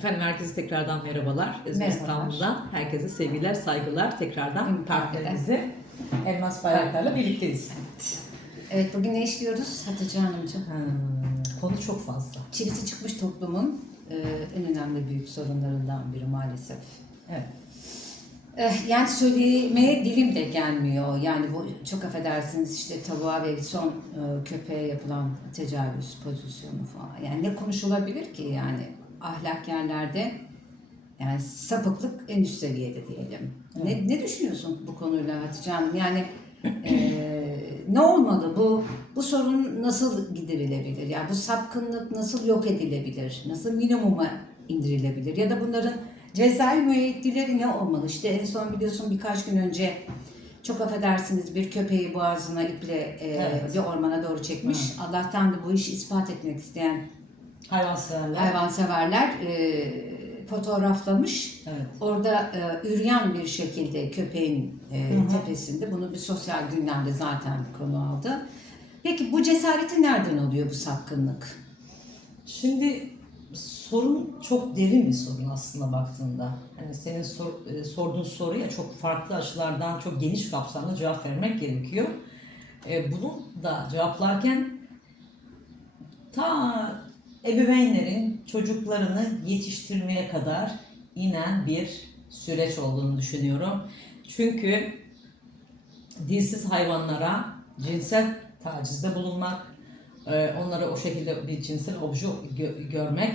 Efendim herkese tekrardan merhabalar. Özgür. İstanbul'dan herkese sevgiler, saygılar tekrardan Ümit partnerimize Elmas Bayraktar'la birlikteyiz. Evet bugün ne işliyoruz Hatice Hanımcığım? Hmm, konu çok fazla. Çivisi çıkmış toplumun e, en önemli büyük sorunlarından biri maalesef. Evet. Eh, Yani söylemeye dilim de gelmiyor. Yani bu çok affedersiniz işte tavuğa ve son e, köpeğe yapılan tecavüz pozisyonu falan. Yani ne konuşulabilir ki yani ahlak yerlerde yani sapıklık en üst seviyede diyelim. Ne, ne düşünüyorsun bu konuyla Hatice Hanım? Yani e, ne olmalı? Bu bu sorun nasıl giderilebilir? Yani bu sapkınlık nasıl yok edilebilir? Nasıl minimuma indirilebilir? Ya da bunların cezai müeyyidleri ne olmalı? İşte en son biliyorsun birkaç gün önce çok affedersiniz bir köpeği boğazına iple e, Evet. bir ormana doğru çekmiş. Allah'tan da bu işi ispat etmek isteyen Hayvanseverler. hayvanseverler e, fotoğraflamış. Evet. Orada e, üryan bir şekilde köpeğin e, Hı hı. tepesinde bunu bir sosyal gündemde zaten konu aldı. Peki bu cesareti nereden oluyor bu sapkınlık? Şimdi sorun çok derin bir sorun aslında baktığında. Hani senin sor- e, sorduğun soruya çok farklı açılardan çok geniş kapsamlı cevap vermek gerekiyor. E, bunu da cevaplarken ta ebeveynlerin çocuklarını yetiştirmeye kadar inen bir süreç olduğunu düşünüyorum. Çünkü dilsiz hayvanlara cinsel tacizde bulunmak, e, onları o şekilde bir cinsel obje gö- görmek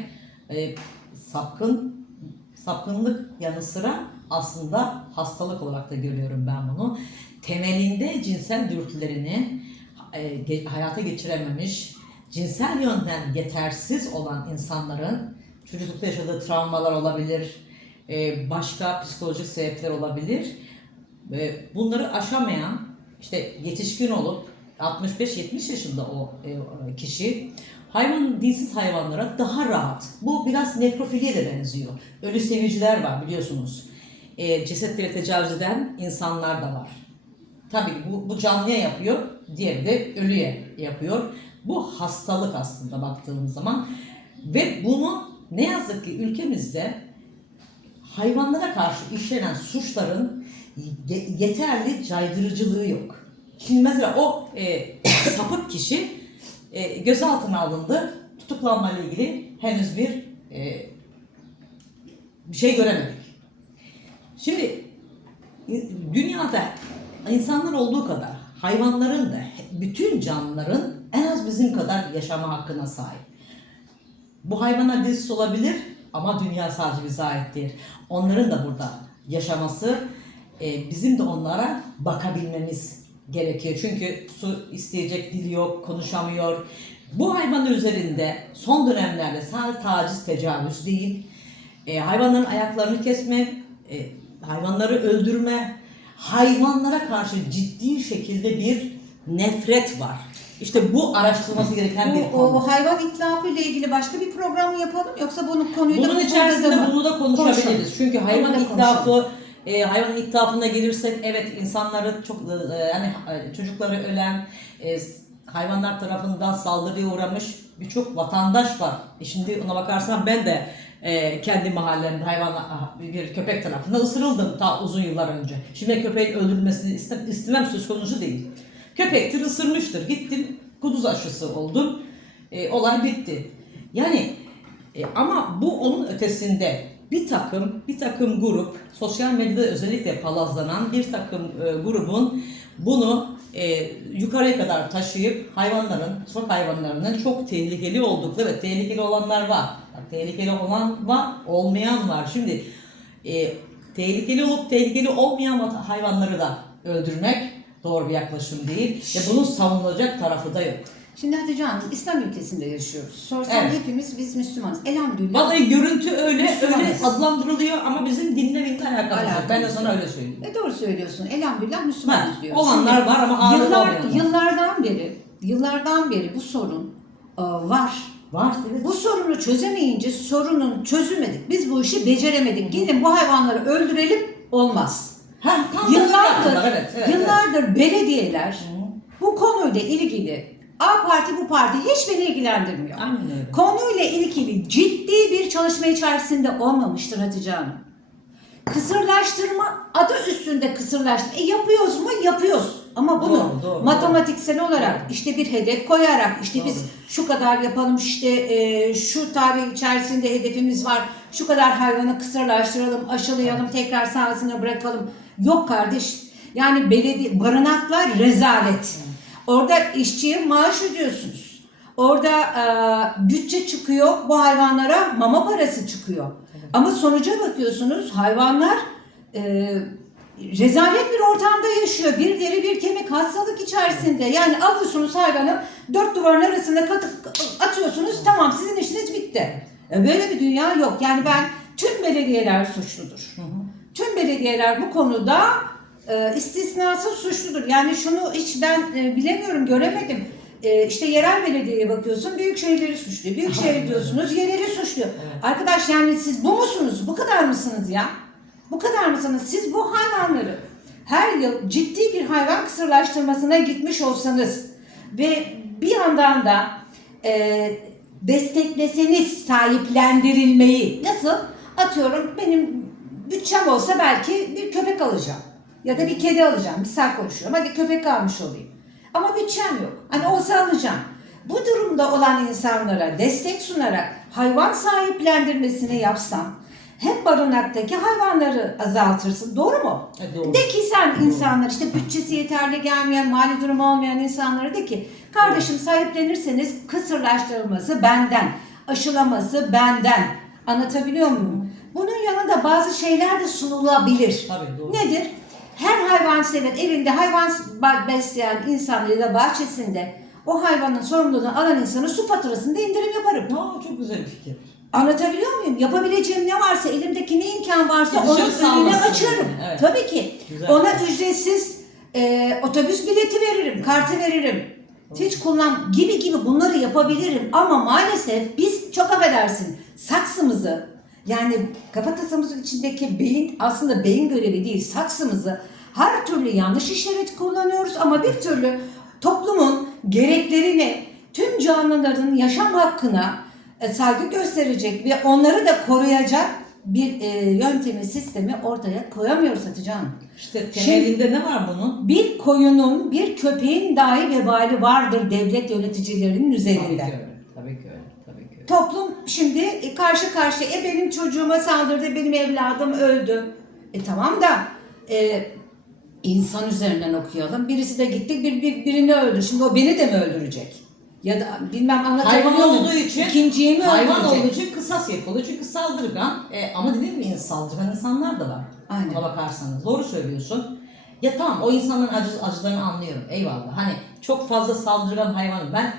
e, sapkın, sapkınlık yanı sıra aslında hastalık olarak da görüyorum ben bunu. Temelinde cinsel dürtülerini e, hayata geçirememiş, cinsel yönden yetersiz olan insanların çocuklukta yaşadığı travmalar olabilir, e, başka psikolojik sebepler olabilir. Ve bunları aşamayan işte yetişkin olup 65-70 yaşında o e, kişi hayvan dilsiz hayvanlara daha rahat. Bu biraz nekrofiliye de benziyor. Ölü seviciler var biliyorsunuz. E, cesetleri tecavüz eden insanlar da var. Tabii bu, bu canlıya yapıyor, diğeri de ölüye yapıyor. Bu hastalık aslında baktığımız zaman. Ve bunu ne yazık ki ülkemizde hayvanlara karşı işlenen suçların ye- yeterli caydırıcılığı yok. Şimdi mesela o e, sapık kişi e, gözaltına alındı. Tutuklanmayla ilgili henüz bir e, bir şey göremedik. Şimdi e, dünyada insanlar olduğu kadar hayvanların da bütün canlıların bizim kadar yaşama hakkına sahip. Bu hayvanlar dilsiz olabilir ama dünya sadece bize ait değil. Onların da burada yaşaması, e, bizim de onlara bakabilmemiz gerekiyor. Çünkü su isteyecek dili yok, konuşamıyor. Bu hayvanlar üzerinde son dönemlerde sadece taciz, tecavüz değil, e, hayvanların ayaklarını kesme, e, hayvanları öldürme, hayvanlara karşı ciddi şekilde bir nefret var. İşte bu araştırılması gereken bir Bu, konu. o hayvan itlafı ile ilgili başka bir program mı yapalım yoksa bunun konuyu da Bunun bu içerisinde mı? bunu da konuşabiliriz. Konuşalım. Çünkü hayvan Bunu da itlafı, e, hayvan itlafına gelirsek evet insanları çok e, yani e, çocukları ölen, e, hayvanlar tarafından saldırıya uğramış birçok vatandaş var. E şimdi ona bakarsan ben de e, kendi mahallemde hayvan bir köpek tarafından ısırıldım ta uzun yıllar önce. Şimdi köpeğin öldürülmesini istem, istemem söz konusu değil. Köpektir ısırmıştır. Gittim kuduz aşısı oldum. E, olay bitti. Yani e, ama bu onun ötesinde bir takım bir takım grup sosyal medyada özellikle palazlanan bir takım e, grubun bunu e, yukarıya kadar taşıyıp hayvanların, sokak hayvanlarının çok tehlikeli oldukları ve tehlikeli olanlar var. Bak, tehlikeli olan var, olmayan var. Şimdi e, tehlikeli olup tehlikeli olmayan hayvanları da öldürmek doğru bir yaklaşım değil ve bunun savunulacak tarafı da yok. Şimdi Hatice Hanım İslam ülkesinde yaşıyoruz. Sorsan Evet. hepimiz biz Müslümanız. Elhamdülillah. Vallahi görüntü öyle Müslümanız. öyle adlandırılıyor ama bizim dinle binle alakalı. Alakalı Ben de sana öyle söyleyeyim. E doğru söylüyorsun. Elhamdülillah Ha, Müslümanız diyoruz. olanlar var ama ağırlık yıllar, olmayanlar. yıllardan beri yıllardan beri bu sorun e, var. Var evet. Bu sorunu çözemeyince sorunun çözülmedik. Biz bu işi beceremedik. Gelin bu hayvanları öldürelim olmaz. Ha, tam da yaptılar, Yıllardır, evet, evet, yıllardır belediyeler bu konuyla ilgili A parti bu parti hiç beni ilgilendirmiyor. Aynen öyle. Konuyla ilgili ciddi bir çalışma içerisinde olmamıştır Hatice Hanım. Kısırlaştırma adı üstünde kısırlaştırma. E yapıyoruz mu? Yapıyoruz. Ama bunu Doğru, doğru, matematiksel olarak işte bir hedef koyarak işte biz Doğru. şu kadar yapalım işte e, şu tarih içerisinde hedefimiz var. Şu kadar hayvanı kısırlaştıralım, aşılayalım, tekrar sahasına bırakalım. Yok kardeş. Yani belediye barınaklar rezalet. Orada işçiye maaş ödüyorsunuz. Orada e, bütçe çıkıyor, bu hayvanlara mama parası çıkıyor. Ama sonuca bakıyorsunuz hayvanlar e, rezalet bir ortamda yaşıyor. Bir deri bir kemik hastalık içerisinde. Yani alıyorsunuz hayvanı dört duvarın arasında katı, atıyorsunuz tamam sizin işiniz bitti. E, böyle bir dünya yok. Yani ben tüm belediyeler suçludur. Tüm belediyeler bu konuda e, istisnasız suçludur. Yani şunu hiç ben e, bilemiyorum, göremedim. E, işte yerel belediyeye bakıyorsun, büyük şehirleri suçluyor. Büyük şehir diyorsunuz, yereli suçluyor. Evet. Arkadaş yani siz bu musunuz? Bu kadar mısınız ya? Bu kadar mısınız? Siz bu hayvanları her yıl ciddi bir hayvan kısırlaştırmasına gitmiş olsanız ve bir yandan da e, destekleseniz sahiplendirilmeyi nasıl? Atıyorum benim bütçem olsa belki bir köpek alacağım. Ya da bir kedi alacağım. Misal konuşuyorum. Hadi köpek almış olayım. Ama bütçem yok. Hani olsa alacağım. Bu durumda olan insanlara destek sunarak hayvan sahiplendirmesini yapsam hem barınaktaki hayvanları azaltırsın. Doğru mu? E, doğru. De ki sen insanlar işte bütçesi yeterli gelmeyen, mali durumu olmayan insanlara de ki kardeşim sahiplenirseniz kısırlaştırılması benden, aşılaması benden. Anlatabiliyor muyum? Bunun yanında bazı şeyler de sunulabilir. Tabii doğru. Nedir? Her hayvan sever evinde hayvan besleyen insan ya da bahçesinde o hayvanın sorumluluğunu alan insana su faturasında indirim yaparım. Aa, çok güzel bir fikir. Anlatabiliyor muyum? Yapabileceğim ne varsa, elimdeki ne imkan varsa Dışarı onun önüne açarım. Evet. Tabii ki. Güzel. Ona ücretsiz e, otobüs bileti veririm, kartı veririm. Hiç kullan gibi gibi bunları yapabilirim ama maalesef biz çok affedersin saksımızı yani kafatasımızın içindeki beyin aslında beyin görevi değil saksımızı her türlü yanlış işlere kullanıyoruz ama bir türlü toplumun gereklerini tüm canlıların yaşam hakkına e, saygı gösterecek ve onları da koruyacak bir e, yöntemi, sistemi ortaya koyamıyoruz Hatice Hanım. İşte temelinde ne var bunun? Bir koyunun, bir köpeğin dahi vebali vardır devlet yöneticilerinin üzerinde. Tabii ki öyle. Tabii ki öyle. Toplum şimdi e, karşı karşıya, e benim çocuğuma saldırdı, benim evladım öldü. E tamam da e, insan üzerinden okuyalım. Birisi de gitti bir, bir birini öldür. Şimdi o beni de mi öldürecek? Ya da bilmem anlatabiliyor Hayvan muyum? olduğu için İkinciyi mi hayvan öldürecek? olduğu için kısas yapılıyor. Çünkü saldırgan. E, ama dediğim gibi saldırgan insanlar da var. Aynen. Ona bakarsanız. Doğru söylüyorsun. Ya tamam o insanların acı, acılarını anlıyorum. Eyvallah. Hani çok fazla saldırgan hayvan. Ben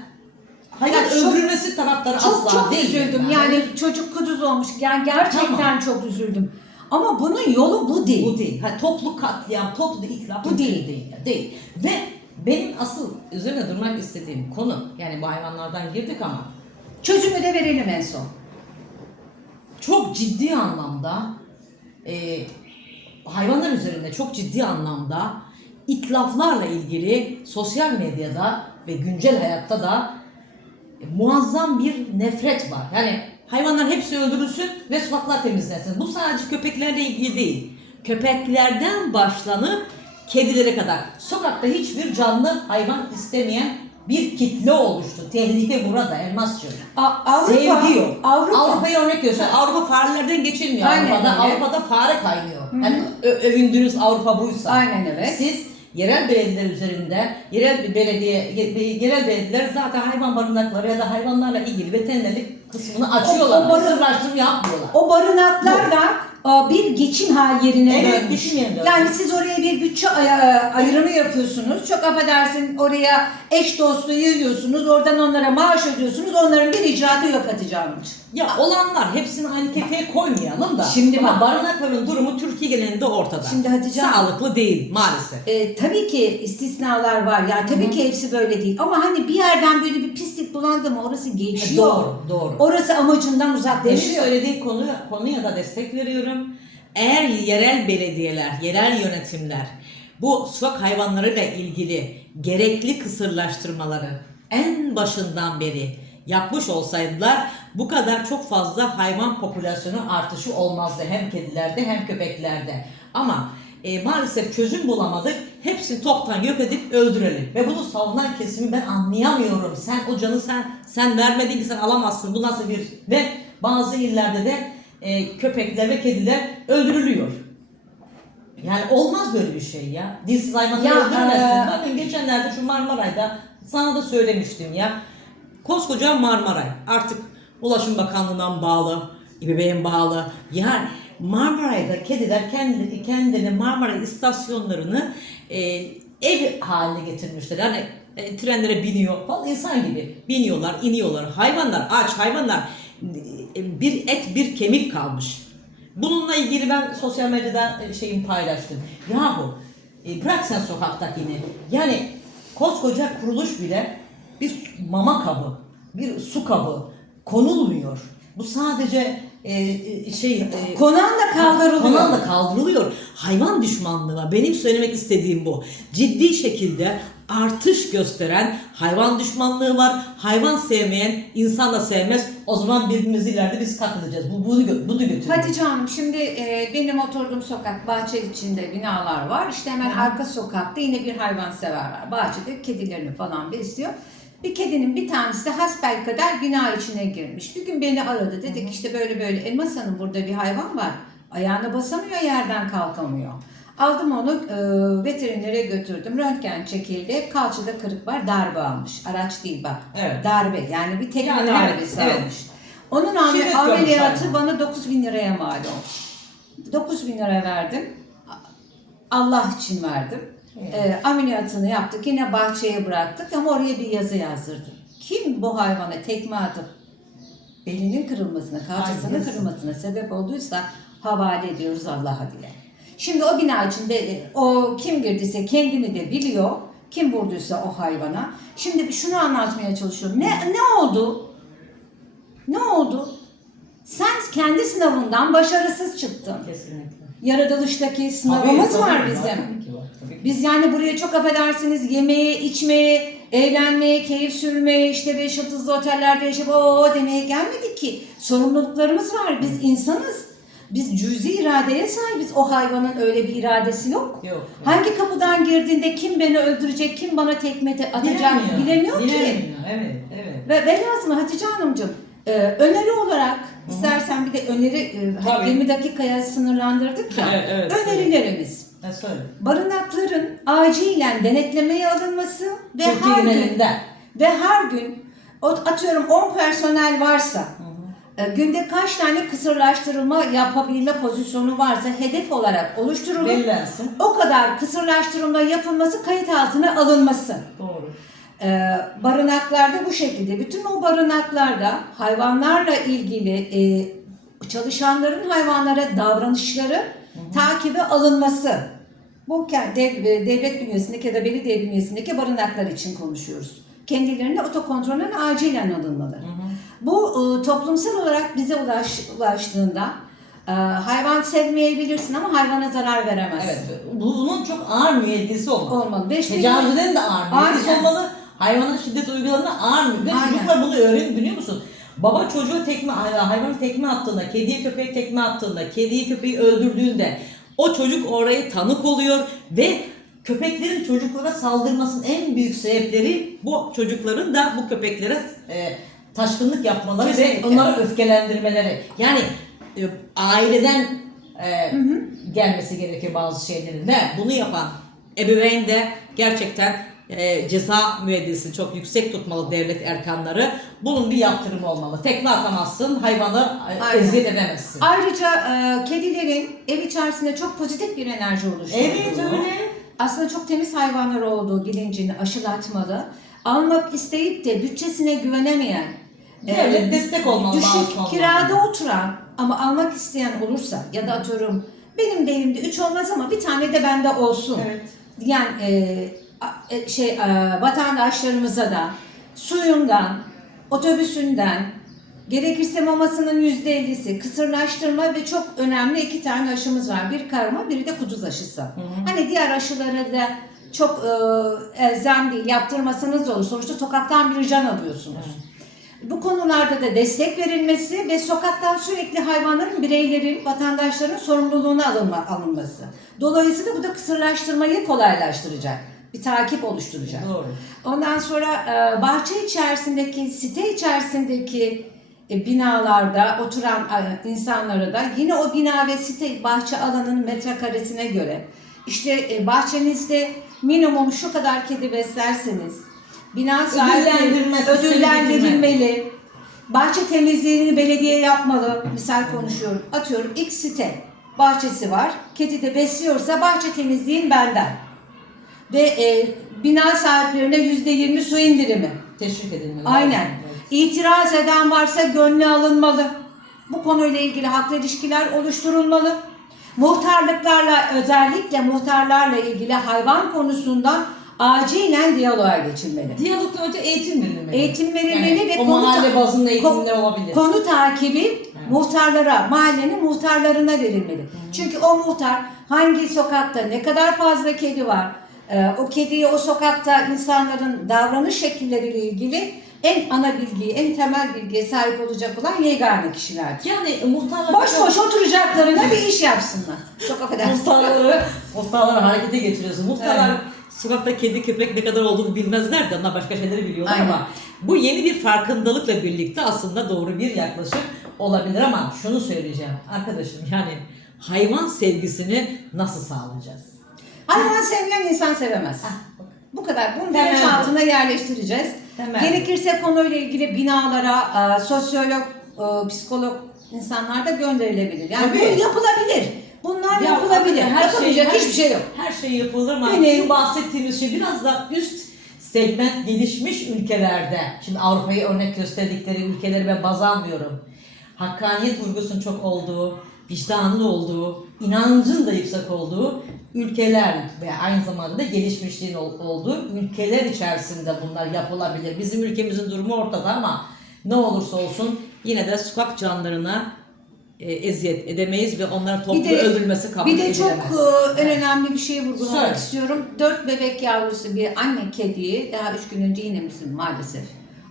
hayvan Ya çok- öldürülmesi taraftarı Çok asla çok değilim. üzüldüm. Yani çocuk kuduz olmuş. Yani gerçekten çok üzüldüm. Ama bunun yolu bu değil. Bu değil. Ha, toplu katliam, toplu itlaf Bu değil. değil. Değil. değil. Ve benim asıl üzerine durmak istediğim konu yani bu hayvanlardan girdik ama Çözümü de verelim en son. çok ciddi anlamda e, hayvanlar üzerinde çok ciddi anlamda itlaflarla ilgili sosyal medyada ve güncel hayatta da muazzam bir nefret var. Yani hayvanlar hepsi öldürülsün ve sokaklar temizlensin. Bu sadece köpeklerle ilgili değil. Köpeklerden başlanıp kedilere kadar sokakta hiçbir canlı hayvan istemeyen bir kitle oluştu. Tehlike burada Elmascığım. Avrupa, Sevgi yok. Avrupa. Avrupa'yı örnek göster. Avrupa farelerden geçilmiyor Aynen Avrupa'da. öyle. Avrupa'da fare kaynıyor. Hani ö- övündüğünüz Avrupa buysa. Aynen evet. Siz yerel belediyeler üzerinde, yerel belediye, ye- yerel belediyeler zaten hayvan barınakları ya da hayvanlarla ilgili veterinerlik kısmını açıyorlar. o barın- Kısırlaştırma yapmıyorlar. O barınaklar da e, bir geçim hal yerine Evet, dönmüş. dönmüş. Yani siz oraya bir bütçe ay- ayrımı yapıyorsunuz. Çok affedersin oraya eş dostu yığıyorsunuz. Oradan onlara maaş ödüyorsunuz. Onların bir icraatı yok Hatice Hanımcığım. Ya olanlar hepsini aynı kefeye koymayalım da. Şimdi Ama bak- barınakların durumu Türkiye genelinde ortada. Şimdi Hatice Hanım- Sağlıklı değil maalesef. E, tabii ki istisnalar var. Yani tabii ki hepsi böyle değil. Ama hani bir yerden böyle bir pislik bulandı mı orası geçiyor. Doğru, doğru. Orası amacından uzaklaşıyor. söylediği konu, konuya da destek veriyorum. Eğer yerel belediyeler, yerel yönetimler bu sokak hayvanlarıyla ilgili gerekli kısırlaştırmaları en başından beri yapmış olsaydılar bu kadar çok fazla hayvan popülasyonu artışı olmazdı. Hem kedilerde hem köpeklerde. Ama e, maalesef çözüm bulamadık. Hepsini toptan yok edip öldürelim. Ve bunu savunan kesimi ben anlayamıyorum. Sen o canı sen sen vermedin ki sen alamazsın. Bu nasıl bir ve bazı illerde de e, köpekler ve kediler öldürülüyor. Yani olmaz böyle bir şey ya. Dilsiz hayvanları Ya, öldüremezsin. e, Bakın geçenlerde şu Marmaray'da sana da söylemiştim ya. Koskoca Marmaray artık Ulaşım Bakanlığı'ndan bağlı, İBB'ye bağlı. Yani Marmaray'da kediler kendi, kendini Marmaray istasyonlarını e, ev haline getirmişler. Yani e, trenlere biniyor falan insan gibi biniyorlar, iniyorlar. Hayvanlar aç, hayvanlar bir et bir kemik kalmış. Bununla ilgili ben sosyal medyada e, şeyimi paylaştım. Yahu e, bırak sen sokaktakini. Yani koskoca kuruluş bile bir mama kabı, bir su kabı konulmuyor. Bu sadece e, e, şey e, Konan da kaldırılıyor. Konan da kaldırılıyor. Hayvan düşmanlığı. Benim söylemek istediğim bu. Ciddi şekilde artış gösteren hayvan düşmanlığı var. Hayvan sevmeyen insan da sevmez. O zaman birbirimizi ileride biz katılacağız. Bu bunu, gö- bunu götürüyor. Hatice Hanım şimdi e, benim oturduğum sokak bahçe içinde binalar var. İşte hemen arka sokakta yine bir hayvansever var. Bahçede kedilerini falan besliyor. Bir kedinin bir tanesi de hasbelkader bina içine girmiş. Bir gün beni aradı. Dedi ki işte böyle böyle Elmas Hanım burada bir hayvan var. Ayağına basamıyor yerden kalkamıyor. Aldım onu e, veterinere götürdüm. Röntgen çekildi. Kalçada kırık var. Darbe almış. Araç değil bak. Evet. Darbe. Yani bir tekme Yani darbesi evet, almış. Onun amel- Şiddet görmüş ameliyatı bana 9 bin liraya mal oldu. 9 bin lira verdim. Allah için verdim. Ee, ameliyatını yaptık. Yine bahçeye bıraktık ama oraya bir yazı yazdırdım. Kim bu hayvana tekme atıp belinin kırılmasına, kalçasının Ay, yazık. kırılmasına sebep olduysa havale ediyoruz Allah'a dile. Şimdi o bina içinde e, o kim girdiyse kendini de biliyor. Kim vurduysa o hayvana. Şimdi şunu anlatmaya çalışıyorum. Ne ne oldu? Ne oldu? Sen kendi sınavından başarısız çıktın. Kesinlikle. Yaratılıştaki sınavımız Tabii, var tabii, bizim. tabii ki var, tabii ki. Biz yani buraya çok affedersiniz yemeğe, içmeye, eğlenmeye, keyif sürmeye, işte beş yıldızlı otellerde yaşayıp o demeye gelmedik ki. Sorumluluklarımız var. Biz insanız. Biz cüzi iradeye sahibiz. O hayvanın öyle bir iradesi yok. Yok. Hangi kapıdan girdiğinde kim beni öldürecek, kim bana tekme atacak bilemiyor, ki. Bilemiyor. Evet, evet. Ve velhasıl Hatice Hanımcığım e, öneri olarak istersen bir de öneri e, Tabii. 20 dakikaya sınırlandırdık ya. Evet, evet, önerilerimiz. Söyle. Barınakların acilen denetlemeye alınması ve Türkiye her gün ve her gün atıyorum 10 personel varsa e, günde kaç tane kısırlaştırılma yapabilme pozisyonu varsa hedef olarak oluşturulup Belirlensin. o kadar kısırlaştırılma yapılması kayıt altına alınması. Doğru. Ee, barınaklarda bu şekilde. Bütün o barınaklarda hayvanlarla ilgili e, çalışanların hayvanlara davranışları takibe alınması. Bu dev- e, devlet bünyesindeki ya da belediye bünyesindeki barınaklar için konuşuyoruz. Kendilerine otokontrolün acilen alınmalı. Bu e, toplumsal olarak bize ulaş, ulaştığında e, hayvan sevmeyebilirsin ama hayvana zarar veremezsin. Evet. Bunun çok ağır müeyyidesi olmalı. Olmalı. Beş Tecavüzlerin de ağır müeyyidesi olmalı. Hayvana şiddet uygulanan ağır müeyyidesi. Çocuklar bunu öğrenir biliyor musun? Baba çocuğu tekme, hayvanı tekme attığında, kediye köpeğe tekme attığında, kediyi köpeği öldürdüğünde o çocuk orayı tanık oluyor ve köpeklerin çocuklara saldırmasının en büyük sebepleri bu çocukların da bu köpeklere e, taşkınlık yapmaları ve Kesinlikle. onları öfkelendirmeleri. Yani e, aileden e, gelmesi gerekiyor bazı şeylerin ve bunu yapan ebeveyn de gerçekten e, ceza müeyyidesi çok yüksek tutmalı devlet erkanları. Bunun bir yaptırımı olmalı. Tekme atamazsın, hayvanı e, Aynen. eziyet edemezsin. Ayrıca e, kedilerin ev içerisinde çok pozitif bir enerji oluşturduğu. Evet öyle. Aslında çok temiz hayvanlar olduğu bilincini aşılatmalı. Almak isteyip de bütçesine güvenemeyen, Devlet destek olmalı düşük kirada oturan ama almak isteyen olursa ya da atıyorum benim de elimde üç olmaz ama bir tane de bende olsun. Evet. Yani e, a- e, şey e, vatandaşlarımıza da suyundan, otobüsünden, gerekirse mamasının yüzde ellisi, kısırlaştırma ve çok önemli iki tane aşımız var. Bir karma, biri de kuduz aşısı. Hani diğer aşıları da çok e, elzem değil. Yaptırmasanız da olur. Sonuçta sokaktan bir can alıyorsunuz. Bu konularda da destek verilmesi ve sokaktan sürekli hayvanların, bireylerin, vatandaşların sorumluluğuna alınma, alınması. Dolayısıyla bu da kısırlaştırmayı kolaylaştıracak. Bir takip oluşturacak. Doğru. Ondan sonra e, bahçe içerisindeki, site içerisindeki e, binalarda oturan e, insanlara da yine o bina ve site bahçe alanının metrekaresine göre işte bahçenizde minimum şu kadar kedi beslerseniz bina Ödüllendirmesi, ödüllendirilmeli. Bahçe temizliğini belediye yapmalı. Misal konuşuyorum. Atıyorum X site bahçesi var. Kedi de besliyorsa bahçe temizliğin benden. Ve e, bina sahiplerine yüzde yirmi su indirimi. Teşvik edilmeli. Aynen. İtiraz eden varsa gönlü alınmalı. Bu konuyla ilgili haklı ilişkiler oluşturulmalı. Muhtarlıklarla özellikle muhtarlarla ilgili hayvan konusundan acilen diyaloğa geçilmeli. Diyalogdan önce eğitim verilmeli. Eğitim verilmeli Yani ve o mahalle ta- bazında eğitimler ko- olabilir. Konu takibi muhtarlara, mahallenin muhtarlarına verilmeli. Çünkü o muhtar hangi sokakta ne kadar fazla kedi var, e, o kediye o sokakta insanların davranış şekilleriyle ilgili en ana bilgiyi, en temel bilgiye sahip olacak olan yegane kişilerdir. Yani muhtarlar... Boş boş oturacaklarına bir iş yapsınlar. Çok affedersin. Muhtarları, muhtarları harekete geçiriyorsun. Muhtarlar Evet. Sokakta kedi köpek ne kadar olduğunu bilmezler de onlar başka şeyleri biliyorlar Aynen. ama bu yeni bir farkındalıkla birlikte aslında doğru bir yaklaşım olabilir ama şunu söyleyeceğim arkadaşım yani hayvan sevgisini nasıl sağlayacağız? Hayvan sevmeyen insan sevemez. Bu kadar. Bunu Temel bilinç bu. altına yerleştireceğiz. Temel. Gerekirse konuyla ilgili binalara e, sosyolog, e, psikolog insanlar da gönderilebilir. Yani Tabii. bu yapılabilir. Bunlar Ya yapılabilir. hakikaten her şey- Yapamayacak her- hiçbir şey yok. Her şey yapılır ama Benim- şu bahsettiğimiz şey biraz da üst segment gelişmiş ülkelerde. Şimdi Avrupa'yı örnek gösterdikleri ülkeleri ben baz almıyorum. Hakkaniyet vurgusunun çok olduğu, vicdanlı olduğu, inancın da yüksek olduğu ülkeler ve aynı zamanda da gelişmişliğin ol- olduğu ülkeler içerisinde bunlar yapılabilir. Bizim ülkemizin durumu ortada ama ne olursa olsun yine de sokak canlarına e, eziyet edemeyiz ve onların toplu Bir de- öldürülmesi kabul Bir de edilemez. çok e, en önemli bir şey vurgulamak Söyle. istiyorum. Dört bebek yavrusu bir anne kediyi daha üç gün önce yine bizim maalesef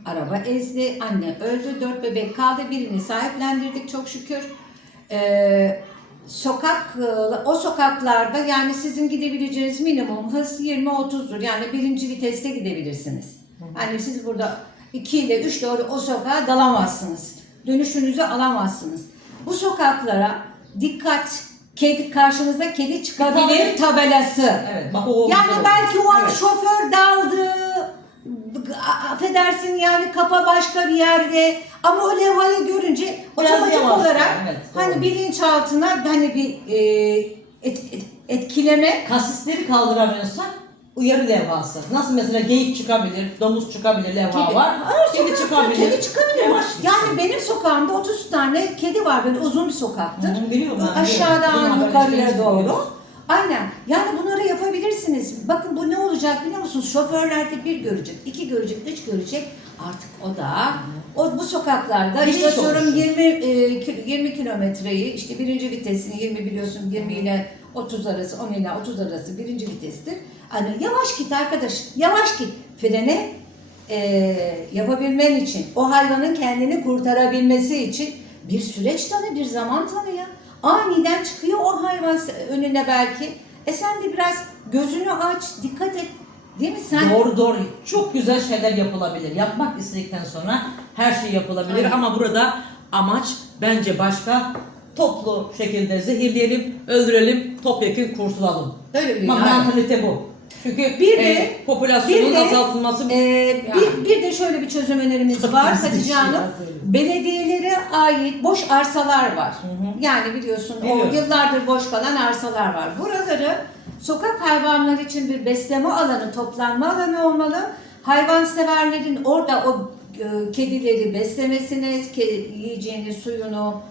araba ezdi. Anne öldü. Dört bebek kaldı. Birini sahiplendirdik çok şükür. Ee, sokak e, o sokaklarda yani sizin gidebileceğiniz minimum hız 20-30'dur. Yani birinci viteste gidebilirsiniz. Yani siz burada 2 ile 3 doğru o sokağa dalamazsınız. Dönüşünüzü alamazsınız. Bu sokaklara dikkat kedi karşınızda kedi çıkabilir tabelası. Evet, bak o Yani güzel belki oldu. o an Evet. şoför daldı. Affedersin yani kafa başka bir yerde ama o levhayı görünce Biraz otomatik yavaş, olarak evet, doğru. hani bilinçaltına hani bir e, et- et- etkileme Kasisleri kaldıramıyorsak uyarı levhası. Nasıl mesela geyik çıkabilir, domuz çıkabilir levha Gibi. var. Her Kedi sokakta çıkabilir. Kedi çıkabilir. Yavaş gitsin. Yani benim sokağımda 30 tane kedi var. Böyle uzun bir sokaktır. Hı, biliyorum ben, Aşağıdan biliyorum. Bunun yukarıya doğru. Aynen. Yani bunları yapabilirsiniz. Bakın bu ne olacak biliyor musunuz? Şoförler de bir görecek, iki görecek, üç görecek. Artık o da o bu sokaklarda Bilinç işte atıyorum oluşsun. 20 e, ki- 20 kilometreyi işte birinci vitesini 20 biliyorsun 20 ile 30 arası 10 ile 30 arası birinci vitestir. Hani yavaş git arkadaş. Yavaş git. Frene e, yapabilmen için, o hayvanın kendini kurtarabilmesi için bir süreç tanı, bir zaman tanı ya. Aniden çıkıyor o hayvan önüne belki. E sen de biraz gözünü aç, dikkat et. Değil mi sen? Doğru doğru. Çok güzel şeyler yapılabilir. Yapmak istedikten sonra her şey yapılabilir Aynen. ama burada amaç bence başka. Toplu şekilde zehirleyelim, öldürelim, topyekun kurtulalım. Öyle bir mentalite bu. Çünkü Bir de- e, popülasyonun bir de- azaltılması Ee, bir, bir de şöyle bir çözüm önerimiz var Hatice şey Hanım. Belediyelere ait boş arsalar var. hı. Yani biliyorsun Biliyorum. o yıllardır boş kalan arsalar var. Buraları sokak hayvanları için bir besleme alanı, toplanma alanı olmalı. Hayvanseverlerin orada o e, kedileri beslemesine, ke- yiyeceğini, suyunu,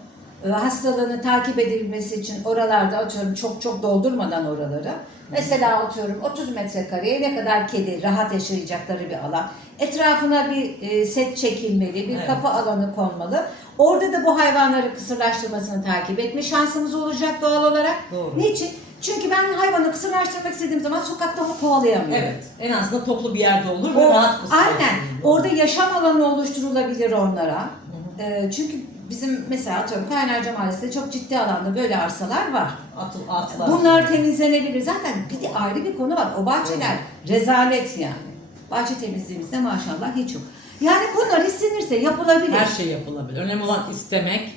e, hastalığını takip edilmesi için oralarda atıyorum çok çok doldurmadan oraları. Mesela atıyorum 30 metrekareye ne kadar kedi rahat yaşayacakları bir alan. Etrafına bir e, set çekilmeli, bir Evet. kapı alanı konmalı. Orada da bu hayvanları kısırlaştırmasını takip etme şansımız olacak doğal olarak. Doğru. Niçin? Çünkü ben hayvanı kısırlaştırmak istediğim zaman sokakta onu kovalayamıyorum. Evet. En azından toplu bir yerde olur ve O, rahat kısır. aynen. Orada yaşam alanı oluşturulabilir onlara. Ee, çünkü bizim mesela atıyorum Kaynarca Mahallesi'nde çok ciddi alanda böyle arsalar var. Atıl, atlar. Bunlar temizlenebilir. Zaten bir de ayrı bir konu var. O bahçeler rezalet yani. Bahçe temizliğimizde maşallah hiç yok. Yani bunlar istenirse yapılabilir. Her şey yapılabilir. Önemli olan istemek.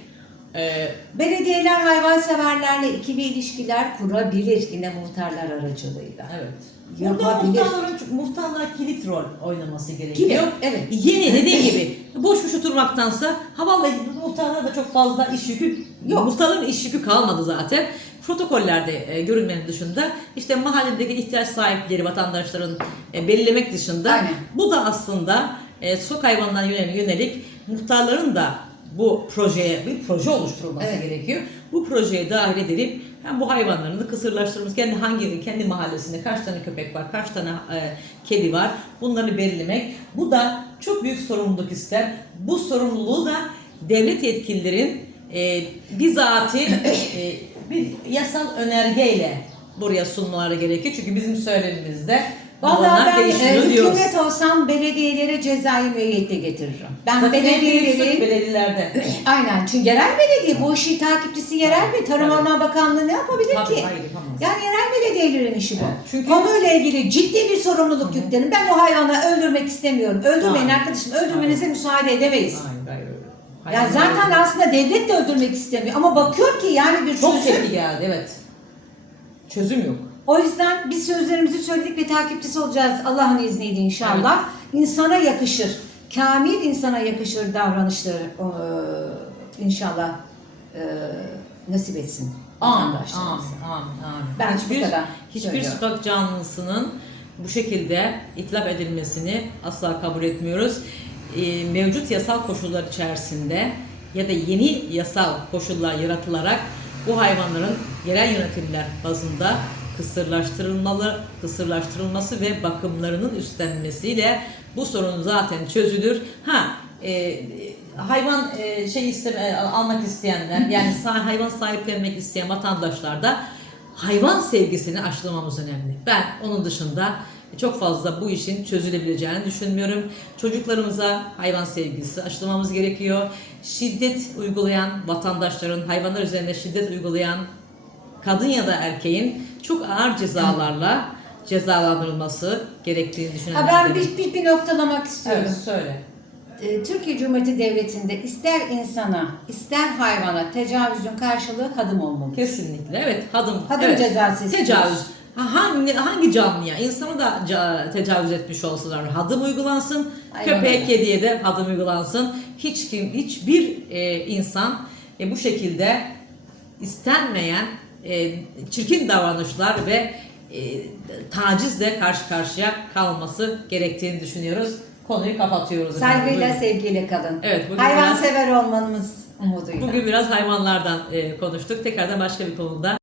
Ee, Belediyeler hayvanseverlerle ikili ilişkiler kurabilir yine muhtarlar aracılığıyla. evet. Burada Yapabilir. muhtarların, muhtarlar kilit rol oynaması gerekiyor. Gibi. Evet. Yeni dediğim gibi boş boş oturmaktansa havalla muhtarlar da çok fazla iş yükü Yok. Muhtarların iş yükü kalmadı zaten. Protokollerde e, görünmenin dışında işte mahalledeki ihtiyaç sahipleri vatandaşların e, belirlemek dışında Aynen. bu da aslında e, sokak hayvanlarına yönelik, yönelik muhtarların da bu projeye bir proje oluşturulması Evet. gerekiyor. Bu projeye dahil edilip hem bu hayvanların da kısırlaştırılması, kendi hangi kendi mahallesinde kaç tane köpek var, kaç tane e, kedi var bunları belirlemek. Bu da çok büyük sorumluluk ister. Bu sorumluluğu da devlet yetkililerin e, bizatihi e, bir yasal önergeyle buraya sunmaları gerekiyor. Çünkü bizim söylemimizde Vallahi ben e, diyoruz. hükümet olsam belediyelere cezai müeyyide getiririm. Ben belediyeleri belediyelerde. aynen çünkü yerel belediye bu işi takipçisi yerel bir Tarım Tabii. Orman Bakanlığı ne yapabilir Tabii, ki? hayır, yapamaz. Yani yerel belediyelerin işi bu. Çünkü- Konuyla ilgili ciddi bir sorumluluk yüklenin. Ben o hayvanı öldürmek istemiyorum. Öldürmeyin Hayır. arkadaşım. Öldürmenize müsaade edemeyiz. Hayır, hayır, öyle. Hayır, zaten öyle. aslında devlet de öldürmek istemiyor ama bakıyor ki yani bir çok çözüm. tepki geldi evet. Çözüm yok. O yüzden biz sözlerimizi söyledik ve takipçisi olacağız Allah'ın izniyle inşallah. İnsana yakışır, kamil insana yakışır davranışları eee, inşallah eee, nasip etsin. Amin, amin, amin, amin. Ben hiçbir, hiçbir söylüyorum. sokak canlısının bu şekilde itlaf edilmesini asla kabul etmiyoruz. Ee, mevcut yasal koşullar içerisinde ya da yeni yasal koşullar yaratılarak bu hayvanların yerel yönetimler bazında kısırlaştırılmalı, kısırlaştırılması ve bakımlarının üstlenmesiyle bu sorun zaten çözülür. Ha, e, hayvan e, şey isteme, almak isteyenler yani hayvan sahiplenmek isteyen vatandaşlar da hayvan sevgisini aşılamamız önemli. Ben onun dışında çok fazla bu işin çözülebileceğini düşünmüyorum. Çocuklarımıza hayvan sevgisi aşılamamız gerekiyor. Şiddet uygulayan vatandaşların, hayvanlar üzerinde şiddet uygulayan kadın ya da erkeğin çok ağır cezalarla cezalandırılması gerektiğini Ha, düşünenler ben bir, bir, bir noktalamak istiyorum. Evet, söyle. Ee, Türkiye Cumhuriyeti Devleti'nde ister insana ister hayvana tecavüzün karşılığı hadım olmalı. Kesinlikle. Evet, hadım. Hadım evet. cezası istiyoruz. Tecavüz. Ha, hangi, hangi canlıya, insana da ca- tecavüz etmiş olsalar hadım uygulansın, Aynen köpeğe, öyle. kediye de hadım uygulansın. Hiç kim, hiçbir e, insan e, bu şekilde istenmeyen e, çirkin davranışlar ve e, tacizle karşı karşıya kalması gerektiğini düşünüyoruz. Konuyu kapatıyoruz. efendim. Saygıyla, Buyurun. sevgiyle kalın. Evet, bugün Hayvansever biraz- olmanız umuduyla. Bugün biraz hayvanlardan e, konuştuk. Tekrardan başka bir konuda